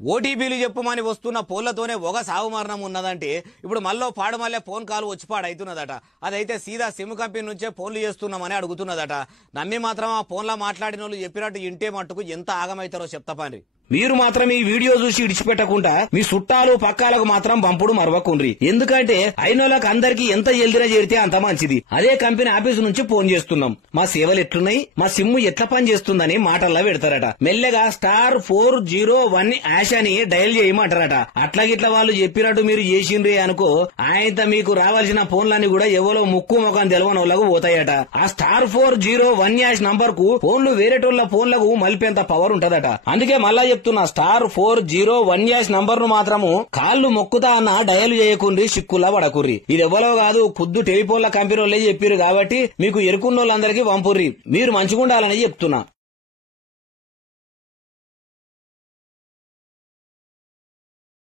ఓటీపీలు చెప్పుమని వస్తున్న ఫోన్లతోనే ఒక సాగు మరణం ఉన్నదంటే ఇప్పుడు మళ్ళీ పాడమల్లే ఫోన్ కాల్ వచ్చి పాడైతున్నదట. అదైతే సీదా సిమ్ కంపెనీ నుంచే ఫోన్లు చేస్తున్నామని అడుగుతున్నదట. నమ్మి మాత్రం ఆ ఫోన్లో మాట్లాడిన వాళ్ళు చెప్పినట్టు ఇంటే మట్టుకు ఎంత ఆగమైతారో చెప్తాపండి. మీరు మాత్రం ఈ వీడియో చూసి ఇడిచిపెట్టకుండా మీ చుట్టాలు పక్కాలకు మాత్రం పంపుడు మరవకుండ్రి. ఎందుకంటే అయినోళ్ళకి అందరికి ఎంత జల్దిగా చేరితే అంత మంచిది. అదే కంపెనీ ఆఫీసు నుంచి ఫోన్ చేస్తున్నాం, మా సేవలు ఎట్లున్నాయి, మా సిమ్ము ఎట్లా పని చేస్తుందని మాటల్లో పెడతారట. మెల్లగా *401# అని డయల్ చేయమంటారట. అట్లాగిట్లా వాళ్ళు చెప్పినట్టు మీరు చేసిండ్రి అనుకో, ఆయనతో మీకు రావాల్సిన ఫోన్లన్నీ కూడా ఎవరో ముక్కు ముఖం తెలవని వాళ్ళకు పోతాయట. ఆ *401# నంబర్ కు ఫోన్లు వేరేటోళ్ల ఫోన్లకు మలిపేంత పవర్ ఉంటదట. అందుకే మళ్ళా చెప్తున్నా, *401# నంబర్ ను మాత్రము కాళ్ళు మొక్కుతా అన్న డయల్ చేయకుండ్రి, సిక్కులా పడకుర్రి. ఇది ఎవరో కాదు, ఖుద్దు టెలిఫోన్ల కంపెనీ వాళ్ళే చెప్పారు కాబట్టి మీకు ఎరుకున్నోళ్ళందరికీ పంపుర్రి. మీరు మంచిగుండాలని చెప్తున్నా.